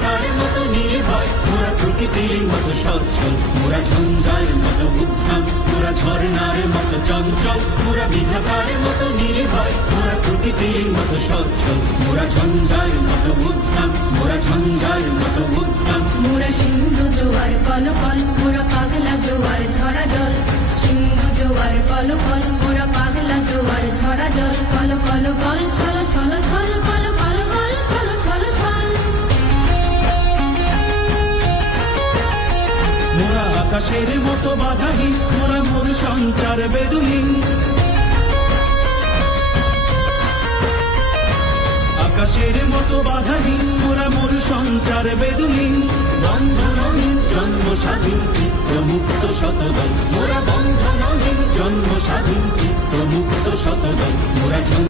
বিধাতার মতো নির্ভয়, মোরা প্রকৃতির মতো সচ্ছল, মোরা ঝঞ্ঝার মতো উদ্যম, মোরা ঝর্ণার মতো চঞ্চল, মোরা বিধাতার মতো নির্ভয়, মোরা প্রকৃতির মতো সচ্ছল, মোরা ঝঞ্ঝার মতো উদ্যম, মোরা ঝঞ্ঝার মতো উদ্যম। মোরা সিন্ধু জোয়ার কলকল, মোরা পাগলা জোয়ার ঝরা জল, সিন্ধু জোয়ার কলকল, মোরা পাগলা জোয়ার ঝরা জল, কল কল গল ছল ছল ছল, কল কল গল ছল ছল ছল। মোরা আকাশের মতো বাধাহীন, মোরা মোর সঞ্চার বেদুহীন, আকাশের মতো বাধাহীন, মোরা মোর সঞ্চার বেদুহীন। বন্ধনহীন জন্ম স্বাধীন চিত্ত মুক্ত শতদল, মোরা বন্ধনহীন জন্ম স্বাধীন চিত্ত মুক্ত শতদল, মোরা